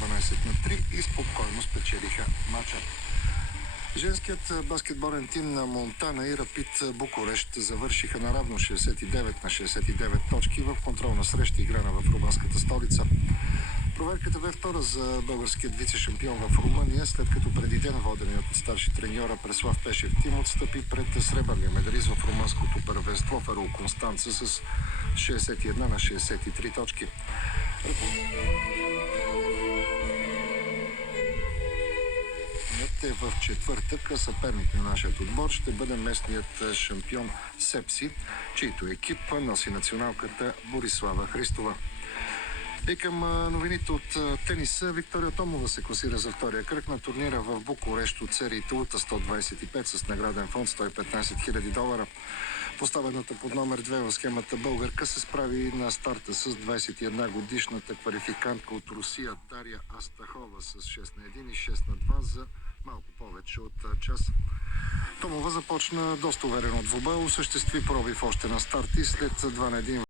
(12:3) и спокойно спечелиха мача. Женският баскетболен тим на Монтана и Рапид Букурещ завършиха наравно 69-69 точки в контролна среща, играна в румънската столица. Проверката бе втора за българският вице-шампион в Румъния, след като преди ден воденият от старши треньора Преслав Пешев тим отстъпи пред сребърния медалист в румънското първенство Фарул Констанца с 61-63 точки. В четвъртък съперник на нашия отбор ще бъде местният шампион Сепси, чийто екип носи националката Борислава Христова. И към новините от тениса, Виктория Томова се класира за втория кръг на турнира в Букурещ от сериите УТА 125 с награден фонд $115 000. Поставената под номер 2 в схемата българка се справи на старта с 21-годишната квалификантка от Русия Дария Астахова с 6-1 и 6-2 за малко повече от час. Томова започна доста уверено от двубоя, осъществи пробив още на старт и след 2-1